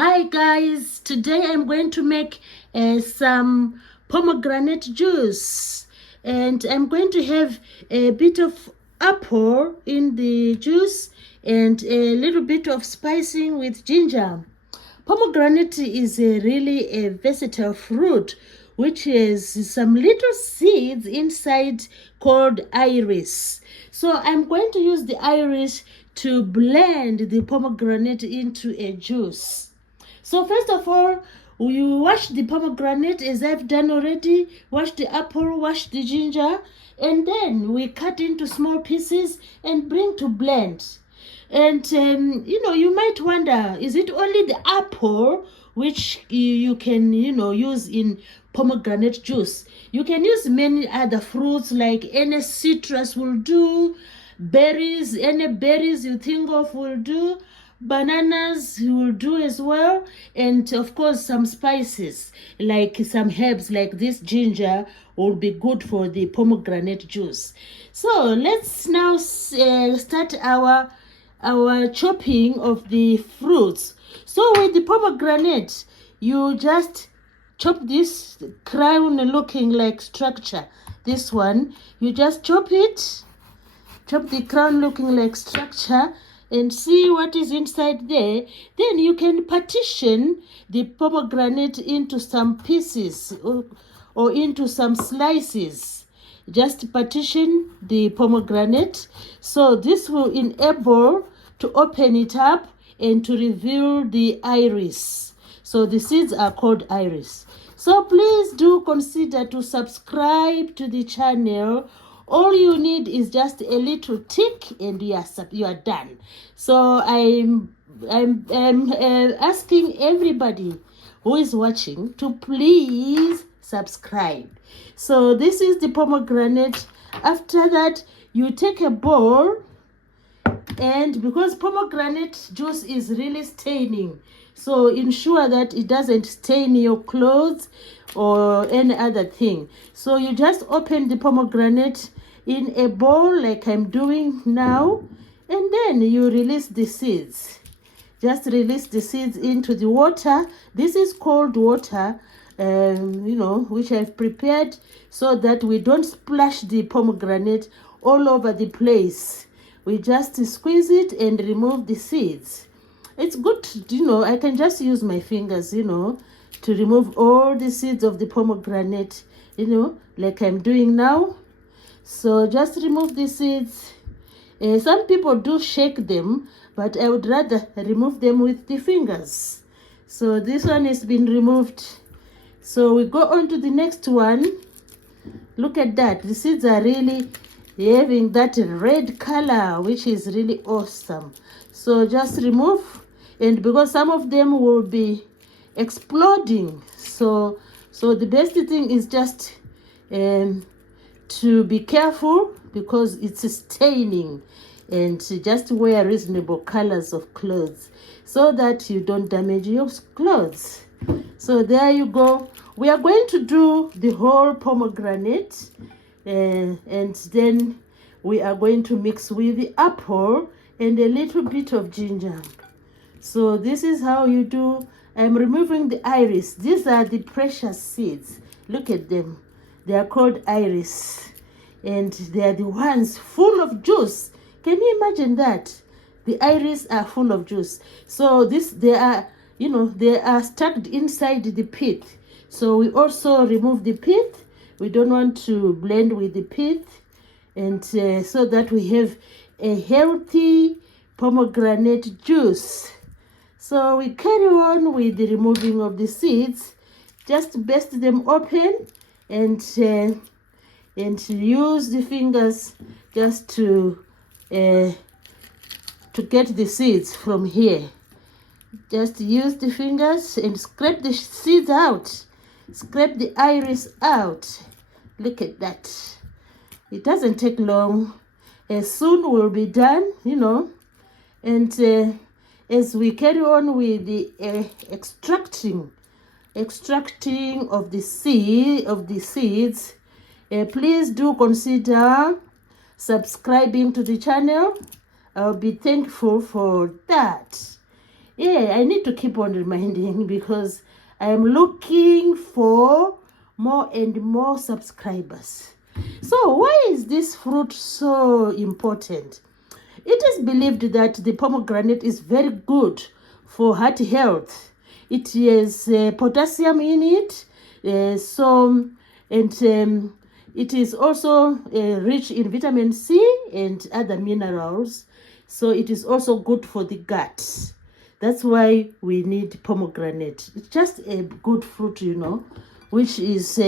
Hi guys, today I'm going to make some pomegranate juice, and I'm going to have a bit of apple in the juice and a little bit of spicing with ginger. Pomegranate is really a versatile fruit which has some little seeds inside called iris. So I'm going to use the iris to blend the pomegranate into a juice. So first of all, you wash the pomegranate as I've done already. Wash the apple, wash the ginger, and then we cut into small pieces and bring to blend. And you might wonder, is it only the apple which you can use in pomegranate juice? You can use many other fruits, like any citrus will do, berries, any berries you think of will do, bananas will do as well, and of course some spices like some herbs like this ginger will be good for the pomegranate juice. So let's now start our chopping of the fruits. So with the pomegranate, you just chop this crown looking like structure. This one, you just chop it, chop the crown looking like structure, and see what is inside there. Then you can partition the pomegranate into some pieces or into some slices. Just partition the pomegranate, so this will enable to open it up and to reveal the iris. So the seeds are called iris. So please do consider to subscribe to the channel. All you need is just a little tick and you are done. So I'm asking everybody who is watching to please subscribe. So this is the pomegranate. After that, you take a bowl, and because pomegranate juice is really staining, so ensure that it doesn't stain your clothes or any other thing. So you just open the pomegranate in a bowl like I'm doing now, and then you release the seeds. Just release the seeds into the water. This is cold water, which I've prepared so that we don't splash the pomegranate all over the place. We just squeeze it and remove the seeds. It's good to, I can just use my fingers, to remove all the seeds of the pomegranate, like I'm doing now. So just remove the seeds. Some people do shake them, but I would rather remove them with the fingers. So this one has been removed. So we go on to the next one. Look at that. The seeds are really having that red color, which is really awesome. So just remove, and because some of them will be exploding, so the best thing is just to be careful, because it's staining, and just wear reasonable colors of clothes so that you don't damage your clothes. So there you go. We are going to do the whole pomegranate, and then we are going to mix with the apple and a little bit of ginger. So this is how you do. I'm removing the iris. These are the precious seeds. Look at them. They are called iris, and they are the ones full of juice. Can you imagine that? The iris are full of juice. So they are stuck inside the pith. So we also remove the pith. We don't want to blend with the pith, and so that we have a healthy pomegranate juice. So we carry on with the removing of the seeds. Just burst them open and use the fingers just to get the seeds from here. Just use the fingers and scrape the seeds out. Scrape the iris out. Look at that. It doesn't take long. Soon we'll be done, and as we carry on with the extracting of the seeds, please do consider subscribing to the channel. I'll be thankful for that. Yeah, I need to keep on reminding because I am looking for more and more subscribers. So why is this fruit so important? It is believed that the pomegranate is very good for heart health. It has potassium in it, it is also rich in vitamin C and other minerals. So it is also good for the gut. That's why we need pomegranate. It's just a good fruit, which is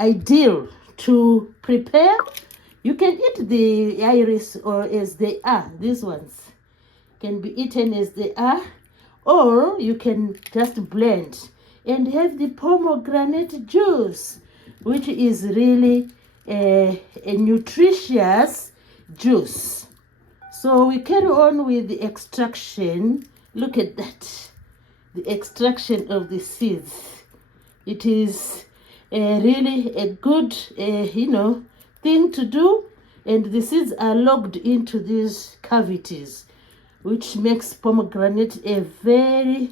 ideal to prepare. You can eat the iris or as they are. These ones can be eaten as they are, or you can just blend and have the pomegranate juice, which is really a nutritious juice. So we carry on with the extraction. Look at that, the extraction of the seeds. It is really a good thing to do, and the seeds are locked into these cavities, which makes pomegranate a very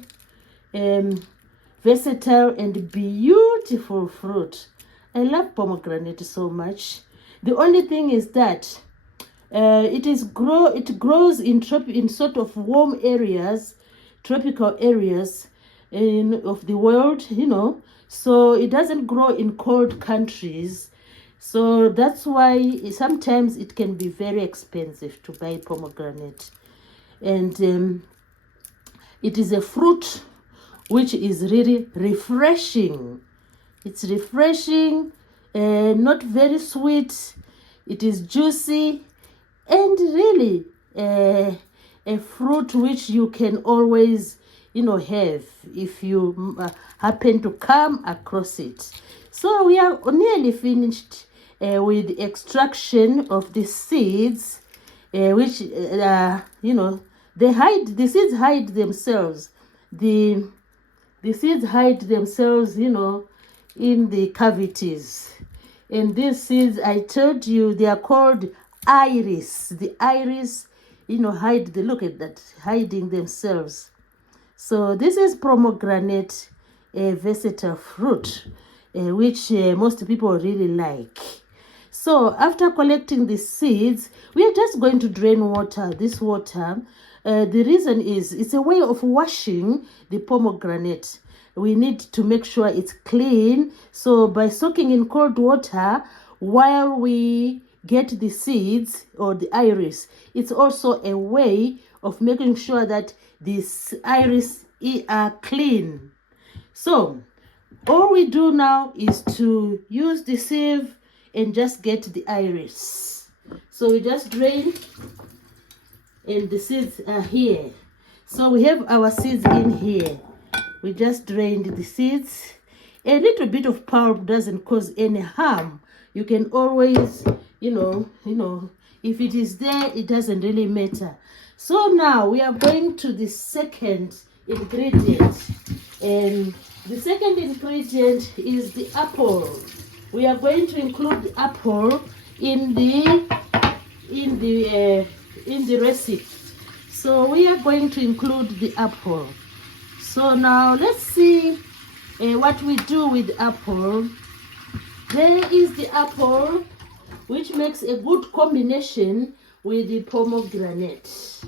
versatile and beautiful fruit. I love pomegranate so much. The only thing is that it grows in sort of warm areas, tropical areas of the world, so it doesn't grow in cold countries. So that's why sometimes it can be very expensive to buy pomegranate. And it is a fruit which is really refreshing. It's refreshing, not very sweet. It is juicy, and really a fruit which you can always have if you happen to come across it. So we are nearly finished with the extraction of the seeds, which the seeds hide themselves. The seeds hide themselves, in the cavities. And these seeds, I told you, they are called iris. The iris, look at that, hiding themselves. So this is pomegranate, a versatile fruit, which most people really like. So after collecting the seeds, we are just going to drain this water. The reason is it's a way of washing the pomegranate. We need to make sure it's clean. So by soaking in cold water while we get the seeds or the iris, it's also a way of making sure that this iris are clean. So all we do now is to use the sieve and just get the iris. So we just drain, and the seeds are here. So we have our seeds in here. We just drained the seeds. A little bit of pulp doesn't cause any harm. You can always, if it is there, it doesn't really matter. So now we are going to the second ingredient. And the second ingredient is the apple. We are going to include the apple in the recipe. So we are going to include the apple. So now let's see what we do with apple. There is the apple, which makes a good combination with the pomegranate.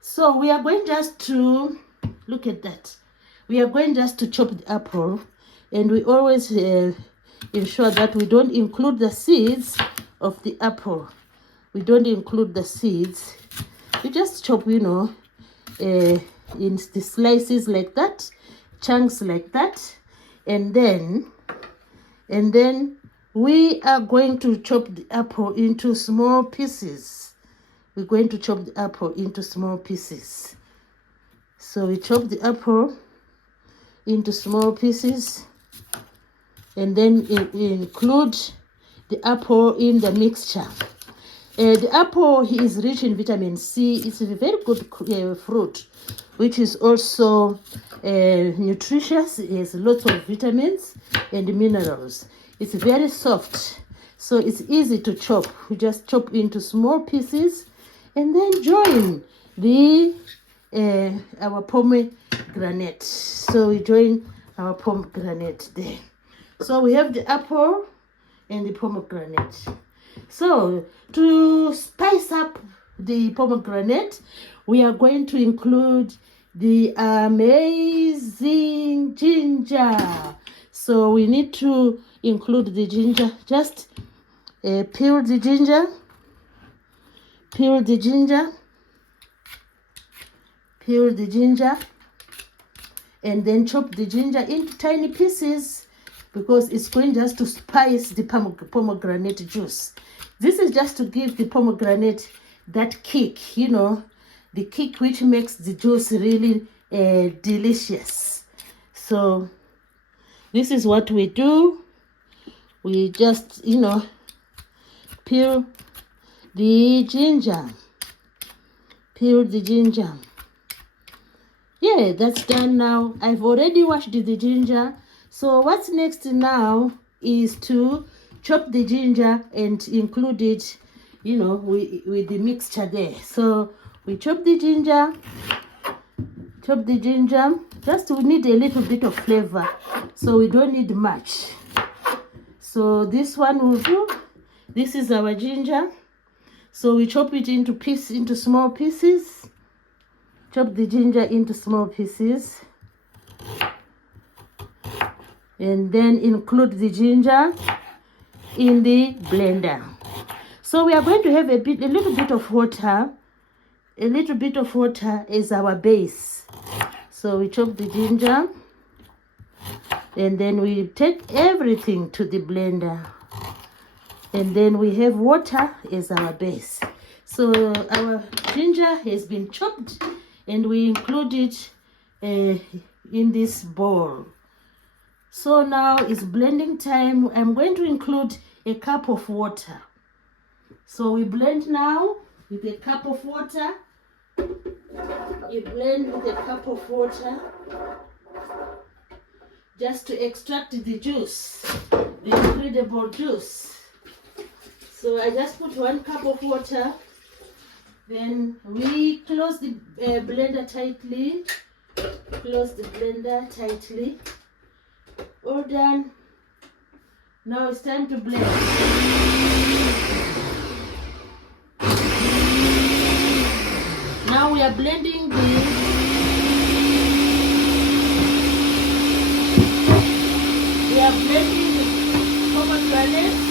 So we are going just to look at that. We are going just to chop the apple, and we always ensure that we don't include the seeds of the apple. We don't include the seeds. We just chop, in the slices like that, chunks like that, and then we are going to chop the apple into small pieces. We're going to chop the apple into small pieces. So we chop the apple into small pieces, and then include the apple in the mixture. The apple is rich in vitamin C. It's a very good fruit, which is also nutritious. It has lots of vitamins and minerals. It's very soft, so it's easy to chop. We just chop into small pieces and then join the our pomegranate. So we join our pomegranate there. So we have the apple and the pomegranate. So to spice up the pomegranate, we are going to include the amazing ginger. So we need to include the ginger. Just peel the ginger, peel the ginger, peel the ginger, and then chop the ginger into tiny pieces, because it's going just to spice the pomegranate juice. This is just to give the pomegranate that kick, you know, the kick which makes the juice really delicious. So this is what we do. We just, you know, peel the ginger. Peel the ginger. Yeah, that's done now. I've already washed the ginger. So what's next now is to chop the ginger and include it, you know, with the mixture there. So we chop the ginger. Just we need a little bit of flavor, so we don't need much. So this one will do. This is our ginger. So we chop it into small pieces. Chop the ginger into small pieces. And then include the ginger in the blender. So we are going to have a little bit of water. A little bit of water is our base. So we chop the ginger. And then we take everything to the blender. And then we have water as our base. So our ginger has been chopped, and we include it in this bowl. So now it's blending time. I'm going to include a cup of water. So we blend now with a cup of water. You blend with a cup of water just to extract the juice, the incredible juice. So I just put 1 cup of water. Then we close the blender tightly. Close the blender tightly. All done. Now it's time to blend. Now we are blending the pomegranate.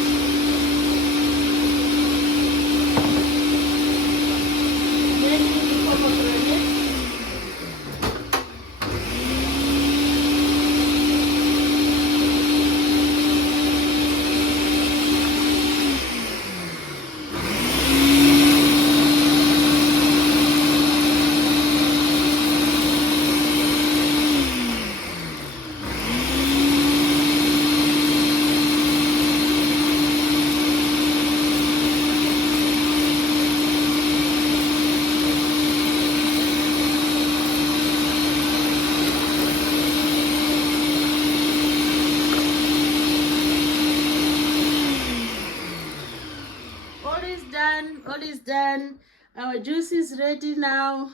All is done. Our juice is ready now.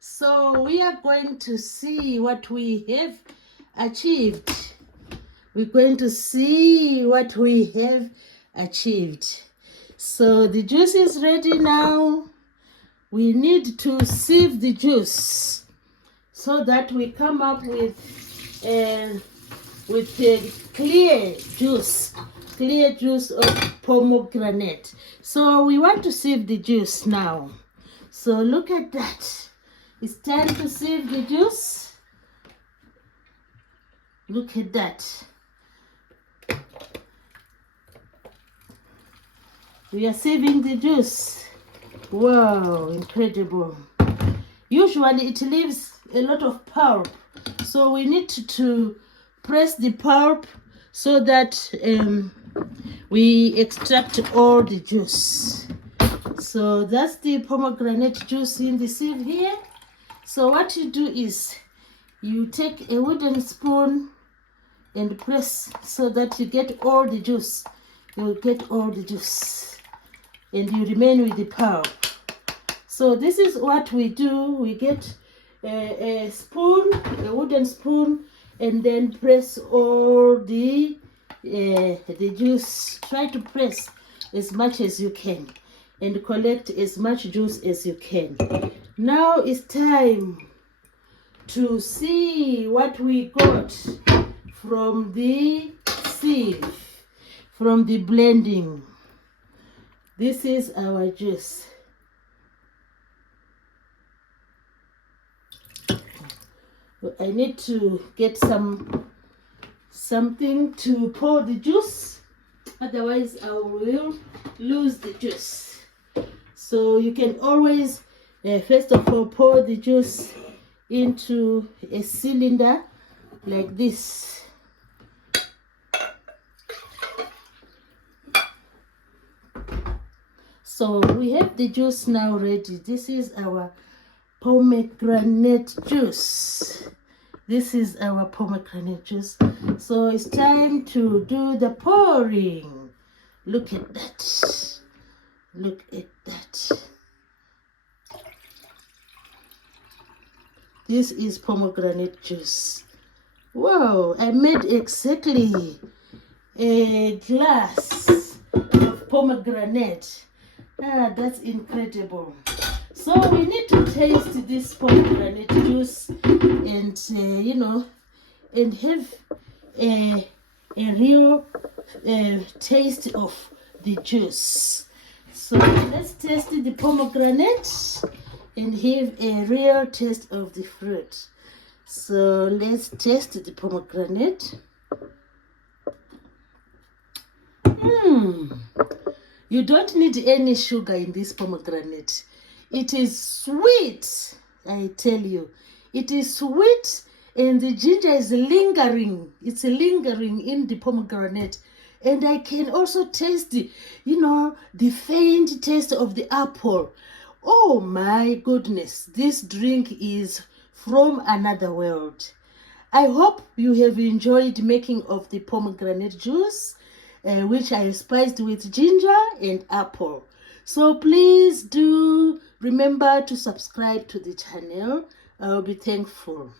So we are going to see what we have achieved. We're going to see what we have achieved. So the juice is ready now. We need to sieve the juice so that we come up with a clear juice of pomegranate. So we want to sieve the juice now. So look at that. It's time to sieve the juice. Look at that. We are sieving the juice. Wow, incredible. Usually it leaves a lot of pulp. So we need to press the pulp so that we extract all the juice. So that's the pomegranate juice in the sieve here. So what you do is you take a wooden spoon and press so that you get all the juice. You get all the juice and you remain with the pulp. So this is what we do. We get a spoon, a wooden spoon, and then press all the juice. Try to press as much as you can and collect as much juice as you can. Now it's time to see what we got from the sieve, from the blending. This is our juice. I need to get something to pour the juice, otherwise I will lose the juice. So you can always first of all pour the juice into a cylinder like this. So we have the juice now ready. This is our pomegranate juice. This is our pomegranate juice. So it's time to do the pouring. Look at that. Look at that. This is pomegranate juice. Wow, I made exactly a glass of pomegranate. Ah, that's incredible. So we need to taste this pomegranate juice and and have a real taste of the juice. So let's taste the pomegranate and have a real taste of the fruit. So let's taste the pomegranate. You don't need any sugar in this pomegranate. It is sweet, I tell you. It is sweet, and the ginger is lingering. It's lingering in the pomegranate. And I can also taste the faint taste of the apple. Oh my goodness, this drink is from another world. I hope you have enjoyed making of the pomegranate juice, which I spiced with ginger and apple. So please do remember to subscribe to the channel. I'll be thankful.